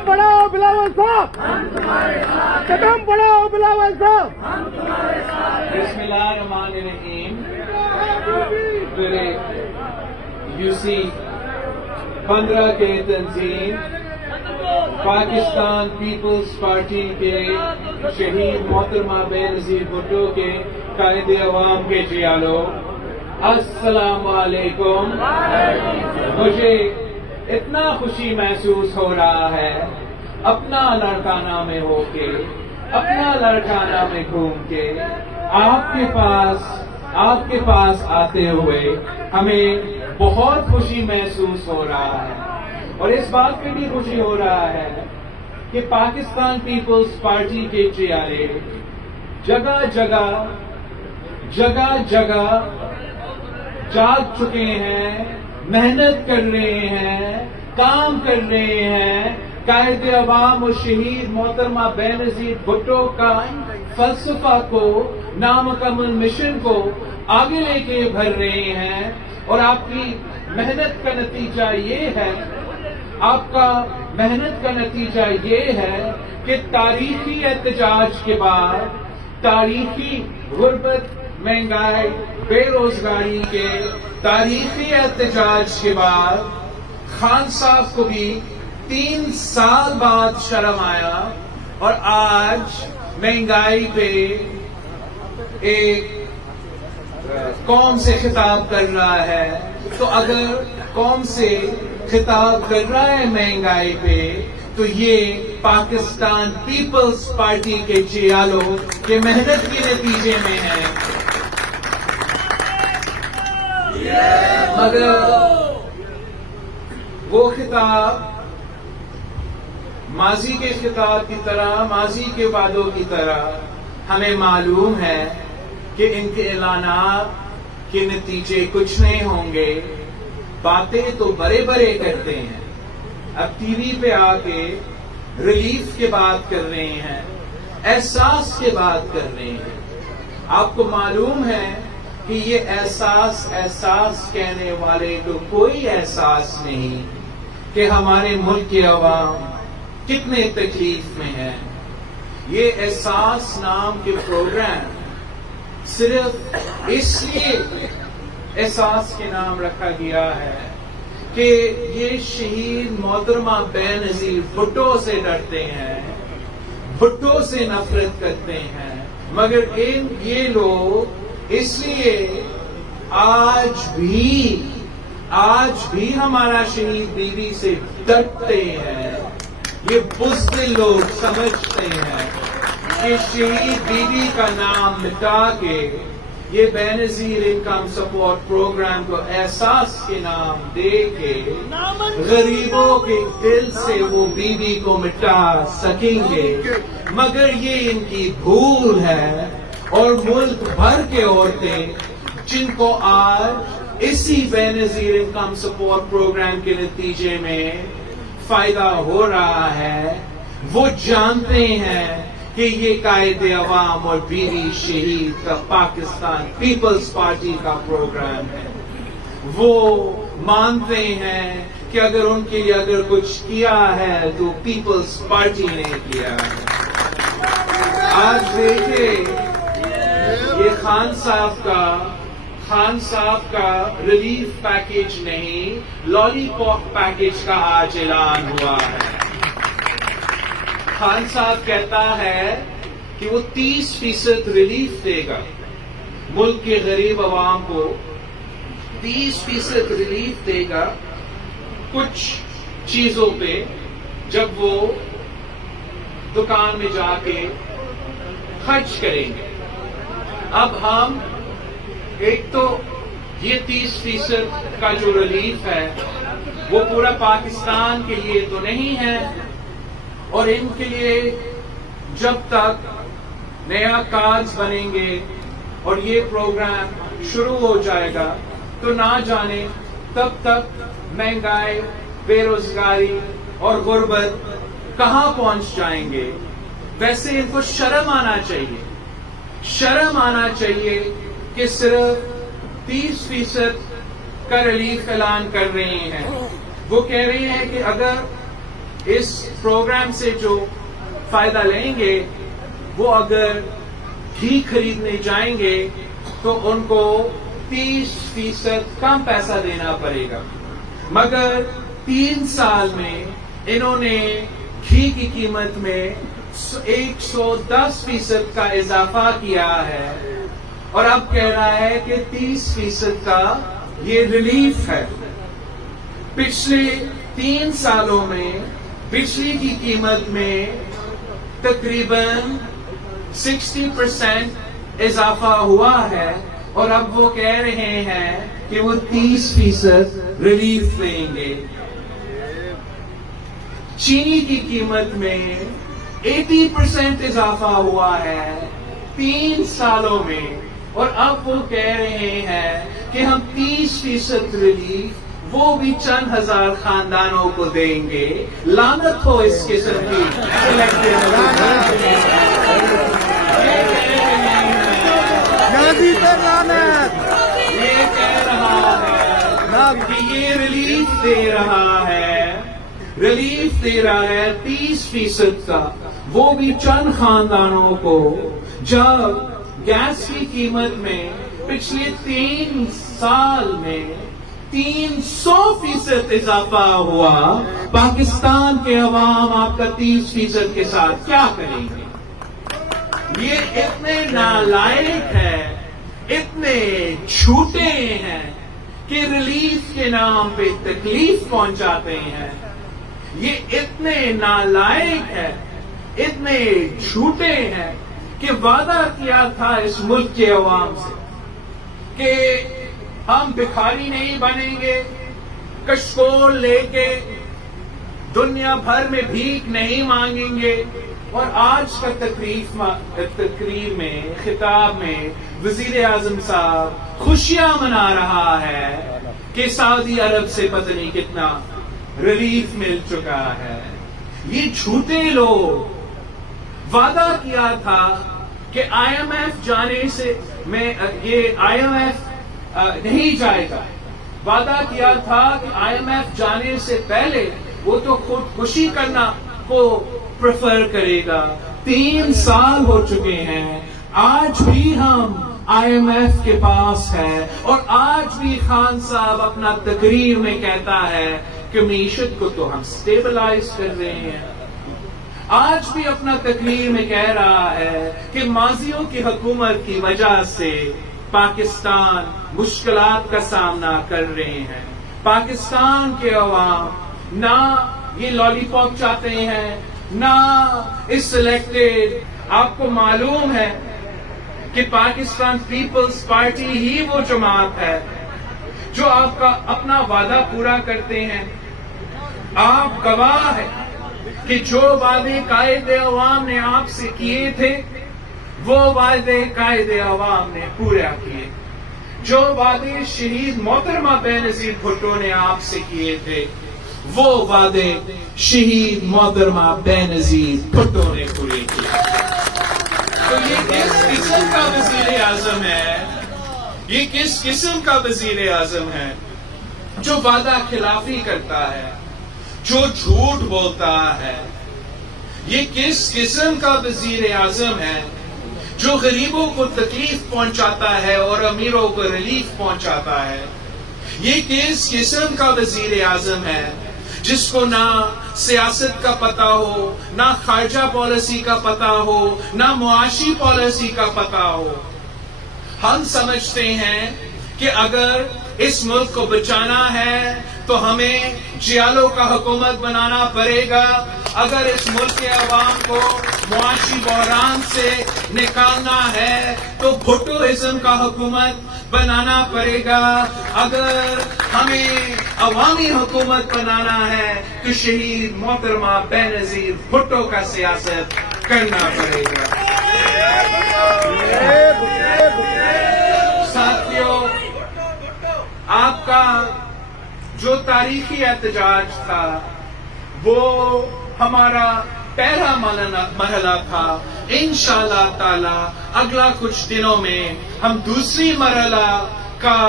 قدم بڑھاؤ بلاول صاحب، قدم بڑھاؤ بلاول صاحب. بسم اللہ الرحمن الرحیم. UC 15 کے تنظیم پاکستان پیپلز پارٹی کے شہید محترمہ بے نظیر بھٹو کے قائد عوام کے جیالو، السلام علیکم. مجھے اتنا خوشی محسوس ہو رہا ہے اپنا لڑکانہ میں ہو کے، اپنا لڑکانہ میں گھوم کے آپ کے پاس آتے ہوئے ہمیں بہت خوشی محسوس ہو رہا ہے. اور اس بات پہ بھی خوشی ہو رہا ہے کہ پاکستان پیپلز پارٹی کے چہرے جگہ جگہ جاگ چکے ہیں، محنت کر رہے ہیں، کام کر رہے ہیں، قائد عوام اور شہید محترمہ بے نظیر بھٹو کا فلسفہ کو، نامکمل مشن کو آگے لے کے بڑھ رہے ہیں. اور آپ کی محنت کا نتیجہ یہ ہے، آپ کا محنت کا نتیجہ یہ ہے کہ تاریخی احتجاج کے بعد، تاریخی غربت، مہنگائی، بے روزگاری کے تاریخی احتجاج کے بعد خان صاحب کو بھی 3 سال بعد شرم آیا اور آج مہنگائی پہ ایک قوم سے خطاب کر رہا ہے. تو اگر قوم سے خطاب کر رہا ہے مہنگائی پہ تو یہ پاکستان پیپلز پارٹی کے چیالوں کے محنت کے نتیجے میں ہے. مگر وہ خطاب ماضی کے خطاب کی طرح، ماضی کے وعدوں کی طرح ہمیں معلوم ہے کہ ان کے اعلانات کے نتیجے کچھ نہیں ہوں گے. باتیں تو بڑے بڑے کرتے ہیں، اب ٹی وی پہ آ کے ریلیف کے بات کر رہے ہیں، احساس کے بات کر رہے ہیں. آپ کو معلوم ہے کہ یہ احساس کہنے والے کو کوئی احساس نہیں کہ ہمارے ملک کے عوام کتنے تکلیف میں ہیں. یہ احساس نام کے پروگرام صرف اس لیے احساس کے نام رکھا گیا ہے کہ یہ شہید محترمہ بے نظیر بھٹو سے ڈرتے ہیں، بھٹو سے نفرت کرتے ہیں. مگر یہ لوگ اس لیے آج بھی ہمارا شہید بیوی سے ڈرتے ہیں. یہ بزدل لوگ سمجھتے ہیں کہ شہید بیوی کا نام مٹا کے یہ بے نظیر انکم سپورٹ پروگرام کو احساس کے نام دے کے غریبوں کے دل سے وہ بیوی کو مٹا سکیں گے. مگر یہ ان کی بھول ہے. اور ملک بھر کے عورتیں جن کو آج اسی بے نظیر انکم سپورٹ پروگرام کے نتیجے میں فائدہ ہو رہا ہے، وہ جانتے ہیں کہ یہ قائد عوام اور بیوی شہید کا پاکستان پیپلز پارٹی کا پروگرام ہے. وہ مانتے ہیں کہ اگر ان کے لیے اگر کچھ کیا ہے تو پیپلز پارٹی نے کیا ہے. آج دیکھیں یہ خان صاحب کا ریلیف پیکیج نہیں، لالی پاپ پیکیج کا آج اعلان ہوا ہے. خان صاحب کہتا ہے کہ وہ 30% ریلیف دے گا ملک کے غریب عوام کو، 30% ریلیف دے گا کچھ چیزوں پہ جب وہ دکان میں جا کے خرچ کریں گے. اب ہم ایک تو یہ 30% کا جو ریلیف ہے وہ پورا پاکستان کے لیے تو نہیں ہے، اور ان کے لیے جب تک نیا کارڈز بنیں گے اور یہ پروگرام شروع ہو جائے گا تو نہ جانے تب تک مہنگائی، بے روزگاری اور غربت کہاں پہنچ جائیں گے. ویسے ان کو شرم آنا چاہیے کہ صرف 30% کا ریلیف اعلان کر رہے ہیں. وہ کہہ رہے ہیں کہ اگر اس پروگرام سے جو فائدہ لیں گے وہ اگر گھی خریدنے جائیں گے تو ان کو 30% کم پیسہ دینا پڑے گا، مگر 3 سال میں انہوں نے گھی کی قیمت میں 110% کا اضافہ کیا ہے، اور اب کہہ رہا ہے کہ 30% کا یہ ریلیف ہے۔ پچھلے 3 سالوں میں بجلی کی قیمت میں تقریباً 60% اضافہ ہوا ہے، اور اب وہ کہہ رہے ہیں کہ وہ 30% ریلیف دیں گے۔ چینی کی قیمت میں 80% اضافہ ہوا ہے 3 سالوں میں، اور اب وہ کہہ رہے ہیں کہ ہم 30% ریلیف وہ بھی چند ہزار خاندانوں کو دیں گے۔ لعنت ہو اس قسم کی یہ کہہ رہا ہے کہ یہ ریلیف دے رہا ہے، ریلیف دے رہا ہے 30% کا، وہ بھی چند خاندانوں کو۔ جب گیس کی قیمت میں پچھلے 3 سال میں 300% اضافہ ہوا، پاکستان کے عوام آپ کا 30% کے ساتھ کیا کریں گے؟ یہ اتنے نالائق ہے، اتنے جھوٹے ہیں کہ ریلیف کے نام پہ تکلیف پہنچاتے ہیں۔ یہ اتنے نالائق ہے، اتنے جھوٹے ہیں کہ وعدہ کیا تھا اس ملک کے عوام سے کہ ہم بھکاری نہیں بنیں گے، کشکول لے کے دنیا بھر میں بھیک نہیں مانگیں گے، اور آج کا تقریر میں خطاب میں وزیر اعظم صاحب خوشیاں منا رہا ہے کہ سعودی عرب سے پتہ نہیں کتنا ریلیف مل چکا ہے۔ یہ جھوٹے لوگ وعدہ کیا تھا کہ آئی ایم ایف جانے سے یہ آئی ایم ایف نہیں جائے گا، وعدہ کیا تھا کہ آئی ایم ایف جانے سے پہلے وہ تو خود خوشی کرنا کو پریفر کرے گا۔ 3 سال ہو چکے ہیں، آج بھی ہم آئی ایم ایف کے پاس ہے، اور آج بھی خان صاحب اپنا تقریر میں کہتا ہے کہ معیشت کو تو ہم سٹیبلائز کر رہے ہیں۔ آج بھی اپنا تقریر میں کہہ رہا ہے کہ ماضیوں کی حکومت کی وجہ سے پاکستان مشکلات کا سامنا کر رہے ہیں۔ پاکستان کے عوام نہ یہ لالی پاپ چاہتے ہیں، نہ اس سلیکٹڈ، آپ کو معلوم ہے کہ پاکستان پیپلز پارٹی ہی وہ جماعت ہے جو آپ کا اپنا وعدہ پورا کرتے ہیں۔ آپ گواہ ہیں کہ جو وعدے قائد عوام نے آپ سے کیے تھے وہ وعدے قائد عوام نے پورا کیے۔ جو وعدے شہید محترمہ بینظیر بھٹو نے آپ سے کیے تھے وہ وعدے شہید محترمہ بینظیر بھٹو نے پورے کیے۔ تو یہ کس قسم کا وزیر اعظم ہے؟ یہ کس قسم کا وزیر اعظم ہے جو وعدہ خلافی کرتا ہے، جو جھوٹ بولتا ہے؟ یہ کس قسم کا وزیر اعظم ہے جو غریبوں کو تکلیف پہنچاتا ہے اور امیروں کو ریلیف پہنچاتا ہے؟ یہ کس قسم کا وزیر اعظم ہے جس کو نہ سیاست کا پتہ ہو، نہ خارجہ پالیسی کا پتہ ہو، نہ معاشی پالیسی کا پتہ ہو؟ ہم سمجھتے ہیں کہ اگر اس ملک کو بچانا ہے تو ہمیں جیالوں کا حکومت بنانا پڑے گا۔ اگر اس ملک کے عوام کو معاشی بحران سے نکالنا ہے تو بھٹوازم کا حکومت بنانا پڑے گا۔ اگر ہمیں عوامی حکومت بنانا ہے تو شہید محترمہ بینظیر بھٹو کا سیاست کرنا پڑے گا۔ ساتھیوں، آپ کا جو تاریخی احتجاج تھا وہ ہمارا پہلا مرحلہ تھا۔ انشاءاللہ تعالی اگلا کچھ دنوں میں ہم دوسری مرحلہ کا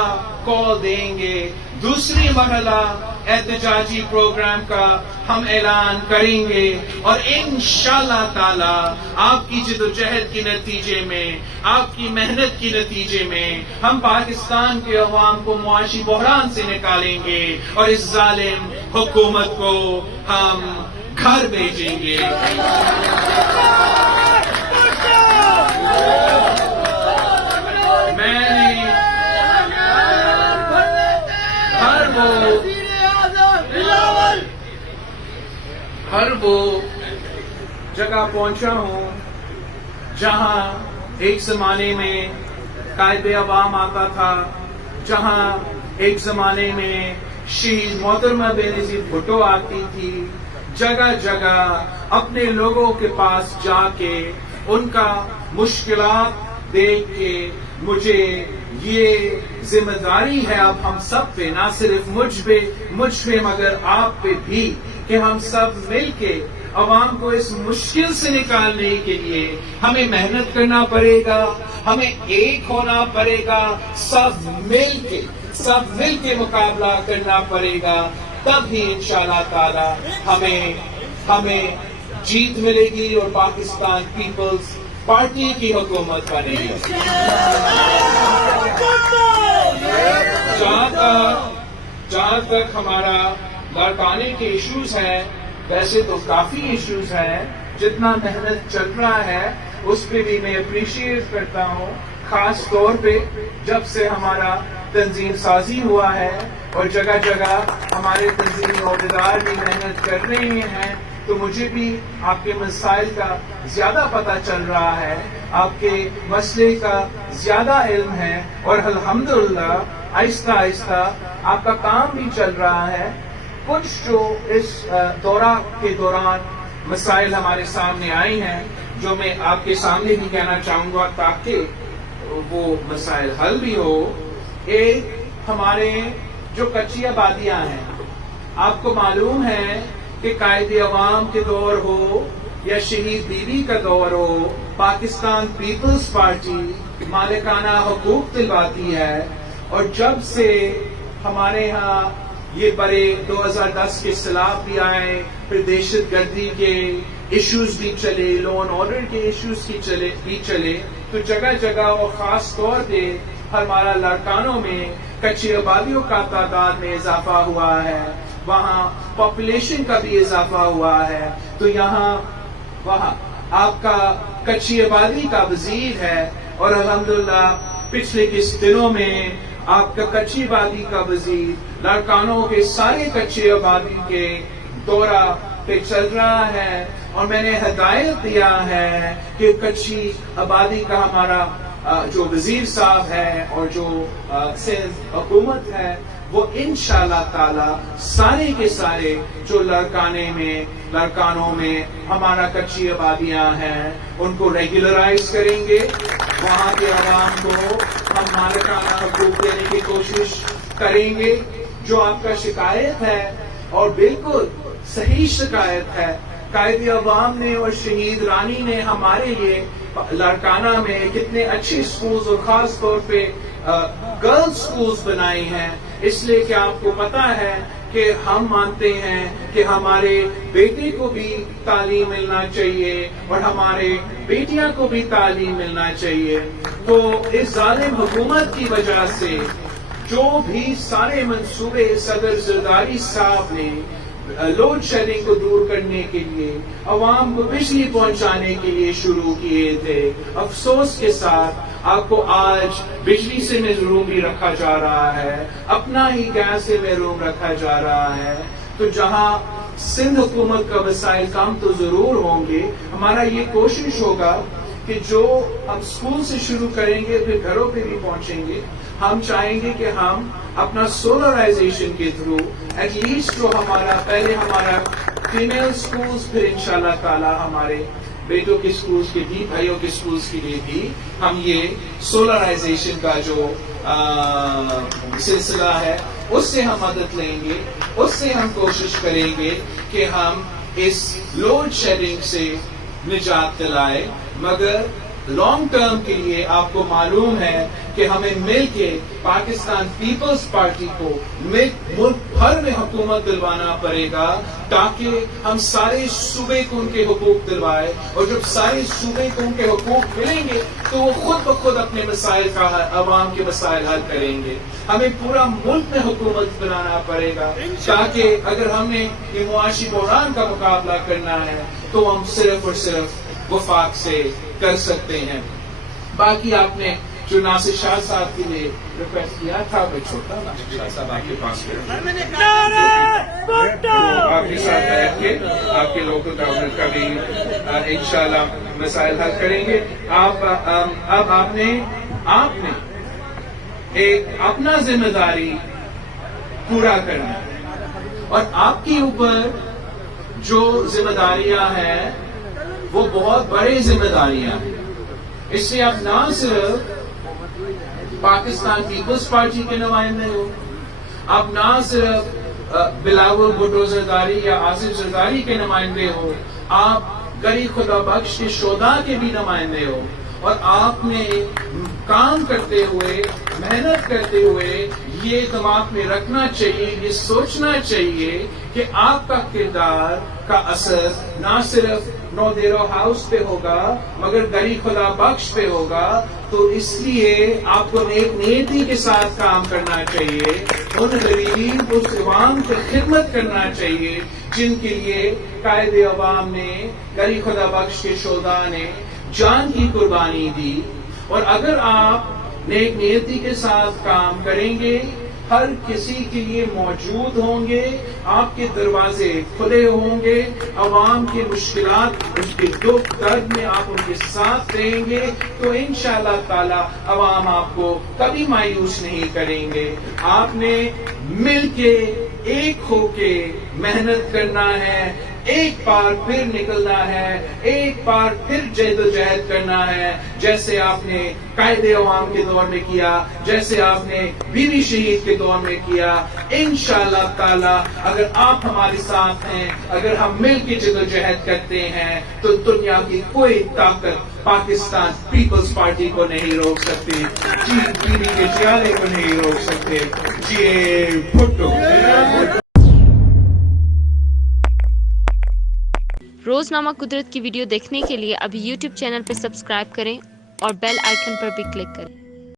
کال دیں گے۔ دوسری مرحلہ احتجاجی پروگرام کا ہم اعلان کریں گے اور انشاءاللہ تعالی آپ کی جدوجہد کے نتیجے میں، آپ کی محنت کے نتیجے میں ہم پاکستان کے عوام کو معاشی بحران سے نکالیں گے اور اس ظالم حکومت کو ہم گھر بھیجیں گے. میں نے ہر وہ جگہ پہنچا ہوں جہاں ایک زمانے میں قائد عوام آتا تھا، جہاں ایک زمانے میں شہید محترمہ بینظیر بھٹو آتی تھی. جگہ جگہ اپنے لوگوں کے پاس جا کے ان کا مشکلات دیکھ کے مجھے یہ ذمہ داری ہے اب ہم سب پہ، نہ صرف مجھ پہ مگر آپ پہ بھی، کہ ہم سب مل کے عوام کو اس مشکل سے نکالنے کے لیے ہمیں محنت کرنا پڑے گا، ہمیں ایک ہونا پڑے گا، سب مل کے مقابلہ کرنا پڑے گا. تب ہی انشاءاللہ تعالی ہمیں جیت ملے گی اور پاکستان پیپلز پارٹی کی حکومت بنے گی. جہاں تک ہمارا لاڑکانے کے ایشوز ہیں، ویسے تو کافی ایشوز ہیں، جتنا محنت چل رہا ہے اس پہ بھی میں اپریشیٹ کرتا ہوں، خاص طور پہ جب سے ہمارا تنظیم سازی ہوا ہے اور جگہ جگہ ہمارے تنظیمی عہدیدار بھی محنت کر رہے ہیں، تو مجھے بھی آپ کے مسائل کا زیادہ پتہ چل رہا ہے، آپ کے مسئلے کا زیادہ علم ہے اور الحمدللہ آہستہ آہستہ آپ کا کام بھی چل رہا ہے. کچھ جو اس دورہ کے دوران مسائل ہمارے سامنے آئی ہیں جو میں آپ کے سامنے بھی کہنا چاہوں گا تاکہ وہ مسائل حل بھی ہو. ایک ہمارے جو کچی آبادیاں ہیں، آپ کو معلوم ہے کہ قائد عوام کے دور ہو یا شہید بیوی کا دور ہو، پاکستان پیپلز پارٹی مالکانہ حقوق دلواتی ہے. اور جب سے ہمارے ہاں یہ بڑے 2010 کے سیلاب بھی آئے، پھر دہشت گردی کے ایشوز بھی چلے، لا اینڈ آرڈر کے ایشوز بھی چلے، تو جگہ جگہ اور خاص طور پہ ہمارا لاڑکانوں میں کچی آبادیوں کا تعداد میں اضافہ ہوا ہے، وہاں پاپولیشن کا بھی اضافہ ہوا ہے. تو وہاں آپ کا کچی آبادی کا وزیر ہے اور الحمدللہ پچھلے کچھ دنوں میں آپ کا کچی آبادی کا وزیر لاڑکانوں کے سارے کچی آبادی کے دورہ پہ چل رہا ہے اور میں نے ہدایت دیا ہے کہ کچی آبادی کا ہمارا جو وزیر صاحب ہے اور جو سندھ حکومت ہے وہ انشاءاللہ تعالی سارے کے سارے جو لاڑکانوں میں ہمارا کچی آبادیاں ہیں ان کو ریگولرائز کریں گے. وہاں کے عوام کو ہم مالکانہ حقوق دینے کی کوشش کریں گے. جو آپ کا شکایت ہے اور بالکل صحیح شکایت ہے، قائد عوام نے اور شہید رانی نے ہمارے لیے لاڑکانہ میں کتنے اچھے سکولز اور خاص طور پہ گرلز سکولز بنائے ہیں، اس لیے کہ آپ کو پتا ہے کہ ہم مانتے ہیں کہ ہمارے بیٹے کو بھی تعلیم ملنا چاہیے اور ہمارے بیٹیاں کو بھی تعلیم ملنا چاہیے. تو اس ظالم حکومت کی وجہ سے جو بھی سارے منصوبے صدر زرداری صاحب نے لوڈ شیڈنگ کو دور کرنے کے لیے، عوام کو بجلی پہنچانے کے لیے شروع کیے تھے، افسوس کے ساتھ آپ کو آج بجلی سے محروم بھی رکھا جا رہا ہے، اپنا ہی گیس سے محروم رکھا جا رہا ہے. تو جہاں سندھ حکومت کا مسائل کم تو ضرور ہوں گے، ہمارا یہ کوشش ہوگا کہ جو ہم اسکول سے شروع کریں گے پھر گھروں پہ بھی پہنچیں گے. ہم چاہیں گے کہ ہم اپنا سولرائزیشن کے تھرو ایٹ لیسٹ جو ہمارا فیمیل سکولز، پھر انشاءاللہ تعالی ہمارے بیٹوں کے سکولز کے بھی، بھائیوں کے سکولز کے لیے بھی ہم یہ سولرائزیشن کا جو سلسلہ ہے اس سے ہم مدد لیں گے، اس سے ہم کوشش کریں گے کہ ہم اس لوڈ شیڈنگ سے نجات دلائیں. مگر لانگ ٹرم کے لیے آپ کو معلوم ہے کہ ہمیں مل کے پاکستان پیپلز پارٹی کو ملک بھر میں حکومت دلوانا پڑے گا تاکہ ہم سارے صوبے کو ان کے حقوق دلوائے، اور جب سارے صوبے کو ان کے حقوق ملیں گے تو وہ خود بخود اپنے مسائل کا عوام کے مسائل حل کریں گے۔ ہمیں پورا ملک میں حکومت بنانا پڑے گا تاکہ اگر ہم نے یہ معاشی بحران کا مقابلہ کرنا ہے تو ہم صرف اور صرف وفاق سے کر سکتے ہیں۔ باقی آپ نے جو ناصر شاہ صاحب کے لیے ریکویسٹ کیا تھا، میں چھوٹا ناصر شاہ صاحب آپ کے پاس آپ کے ساتھ بیٹھ کے آپ کے لوکل گورنمنٹ کا بھی انشاءاللہ مسائل حل کریں گے۔ اب آپ نے ایک اپنا ذمہ داری پورا کرنا ہے، اور آپ کے اوپر جو ذمہ داریاں ہیں وہ بہت بڑی ذمہ داریاں ہیں۔ اس سے آپ نہ صرف پاکستان پیپلز پارٹی کے نمائندے ہو، آپ نہ صرف بلاول بھٹو زرداری یا آصف زرداری کے نمائندے ہو، آپ گری خدا بخش کے شہداء کے بھی نمائندے ہو، اور آپ نے کام کرتے ہوئے، محنت کرتے ہوئے یہ دماغ میں رکھنا چاہیے، یہ سوچنا چاہیے کہ آپ کا کردار کا اثر نہ صرف نو دیرو ہاؤس پہ ہوگا مگر گری خدا بخش پہ ہوگا۔ تو اس لیے آپ کو نیک نیتی کے ساتھ کام کرنا چاہیے، ان غریب اس عوام کی خدمت کرنا چاہیے جن کے لیے قائد عوام نے، گری خدا بخش کے شہداء نے جان کی قربانی دی۔ اور اگر آپ نیک نیتی کے ساتھ کام کریں گے، ہر کسی کے لیے موجود ہوں گے، آپ کے دروازے کھلے ہوں گے، عوام کی مشکلات، اس کے دکھ درد میں آپ ان کے ساتھ دیں گے، تو انشاءاللہ تعالی عوام آپ کو کبھی مایوس نہیں کریں گے۔ آپ نے مل کے ایک ہو کے محنت کرنا ہے، ایک بار پھر نکلنا ہے، ایک بار پھر جد و جہد کرنا ہے، جیسے آپ نے قائد عوام کے دور میں کیا، جیسے آپ نے بیوی شہید کے دور میں کیا۔ انشاءاللہ تعالی اگر آپ ہمارے ساتھ ہیں، اگر ہم مل کے جد و جہد کرتے ہیں تو دنیا کی کوئی طاقت پاکستان پیپلز پارٹی کو نہیں روک سکتی، جی بیوی کے جیالے کو نہیں روک سکتے، جی بھٹو۔ روزنامہ قدرت کی ویڈیو دیکھنے کے لیے ابھی یوٹیوب چینل پر سبسکرائب کریں اور بیل آئیکن پر بھی کلک کریں۔